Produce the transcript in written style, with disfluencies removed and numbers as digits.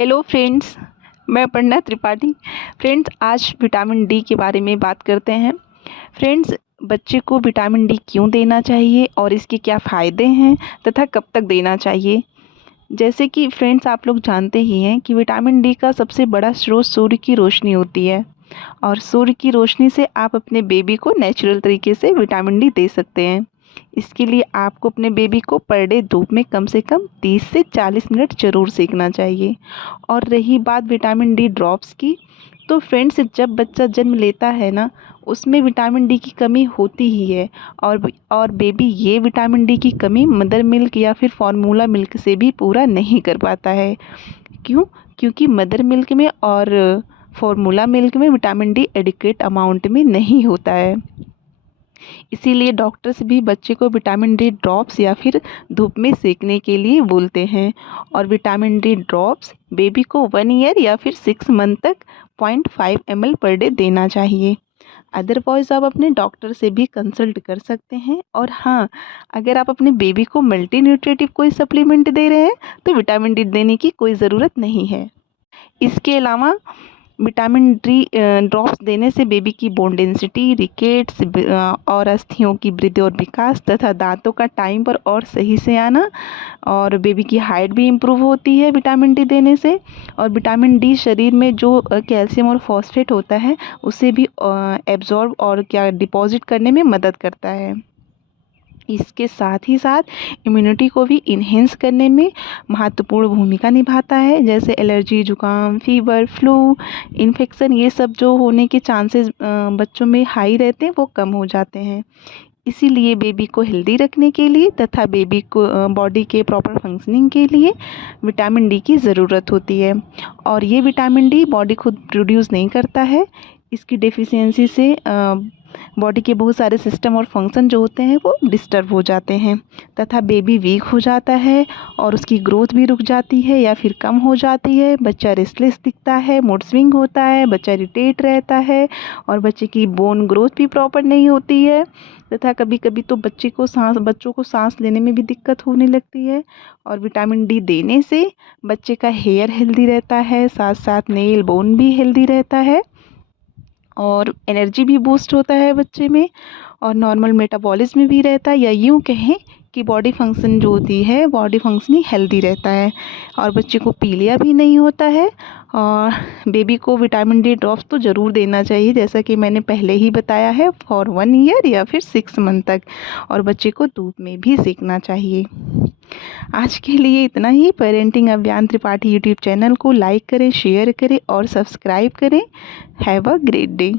Hello friends, मैं Aparna Tripathi. Friends, आज vitamin D के बारे में बात करते हैं। फ्रेंड्स, बच्चे को विटामिन डी क्यों देना चाहिए और इसके क्या फ़ायदे हैं तथा कब तक देना चाहिए। जैसे कि फ्रेंड्स, आप लोग जानते ही हैं कि विटामिन डी का सबसे बड़ा स्रोत सूर्य की रोशनी होती है और सूर्य की रोशनी से आप अपने बेबी को नेचुरल तरीके से विटामिन डी दे सकते हैं। इसके लिए आपको अपने बेबी को पर डे धूप में कम से कम 30 से 40 मिनट ज़रूर सेकना चाहिए। और रही बात विटामिन डी ड्रॉप्स की, तो फ्रेंड्स, जब बच्चा जन्म लेता है ना, उसमें विटामिन डी की कमी होती ही है। और बेबी ये विटामिन डी की कमी मदर मिल्क या फिर फार्मूला मिल्क से भी पूरा नहीं कर पाता है। क्यों? क्योंकि मदर मिल्क में और फार्मूला मिल्क में विटामिन डी एडिक्वेट अमाउंट में नहीं होता है। इसीलिए डॉक्टर्स भी बच्चे को विटामिन डी ड्रॉप्स या फिर धूप में सेकने के लिए बोलते हैं। और विटामिन डी ड्रॉप्स बेबी को 1 ईयर या फिर 6 मंथ तक 0.5 ml पर डे देना चाहिए। अदरवाइज़ आप अपने डॉक्टर से भी कंसल्ट कर सकते हैं। और हाँ, अगर आप अपने बेबी को मल्टी न्यूट्रिटिव कोई सप्लीमेंट दे रहे हैं तो विटामिन डी देने की कोई ज़रूरत नहीं है। इसके अलावा विटामिन डी ड्रॉप्स देने से बेबी की बोन डेंसिटी, रिकेट्स और अस्थियों की वृद्धि और विकास तथा दांतों का टाइम पर और सही से आना, और बेबी की हाइट भी इम्प्रूव होती है विटामिन डी देने से। और विटामिन डी शरीर में जो कैल्शियम और फॉस्फेट होता है उसे भी एब्जॉर्ब और डिपॉजिट करने में मदद करता है। इसके साथ ही साथ इम्यूनिटी को भी इन्हेंस करने में महत्वपूर्ण भूमिका निभाता है। जैसे एलर्जी, जुकाम, फीवर, फ्लू, इन्फेक्शन, ये सब जो होने के चांसेस बच्चों में हाई रहते हैं वो कम हो जाते हैं। इसीलिए बेबी को हेल्दी रखने के लिए तथा बेबी को बॉडी के प्रॉपर फंक्शनिंग के लिए विटामिन डी की ज़रूरत होती है। और ये विटामिन डी बॉडी खुद प्रोड्यूस नहीं करता है। इसकी डेफिशिएंसी से बॉडी के बहुत सारे सिस्टम और फंक्शन जो होते हैं वो डिस्टर्ब हो जाते हैं तथा बेबी वीक हो जाता है और उसकी ग्रोथ भी रुक जाती है या फिर कम हो जाती है। बच्चा रेस्टलेस दिखता है, मूड स्विंग होता है, बच्चा इरिटेट रहता है और बच्चे की बोन ग्रोथ भी प्रॉपर नहीं होती है तथा कभी कभी तो बच्चों को सांस लेने में भी दिक्कत होने लगती है। और विटामिन डी देने से बच्चे का हेयर हेल्दी रहता है, साथ साथ नेल बोन भी हेल्दी रहता है और एनर्जी भी बूस्ट होता है बच्चे में और नॉर्मल मेटाबॉलिज्म भी रहता है, या यूँ कहें कि बॉडी फंक्शन जो होती है, बॉडी फंक्शनिंग हेल्दी रहता है और बच्चे को पीलिया भी नहीं होता है। और बेबी को विटामिन डी ड्रॉप्स तो ज़रूर देना चाहिए, जैसा कि मैंने पहले ही बताया है, फॉर 1 ईयर या फिर 6 मंथ तक। और बच्चे को धूप में भी सेकना चाहिए। आज के लिए इतना ही। पेरेंटिंग अभियान त्रिपाठी यूट्यूब चैनल को लाइक करें, शेयर करें और सब्सक्राइब करें। Have a great day.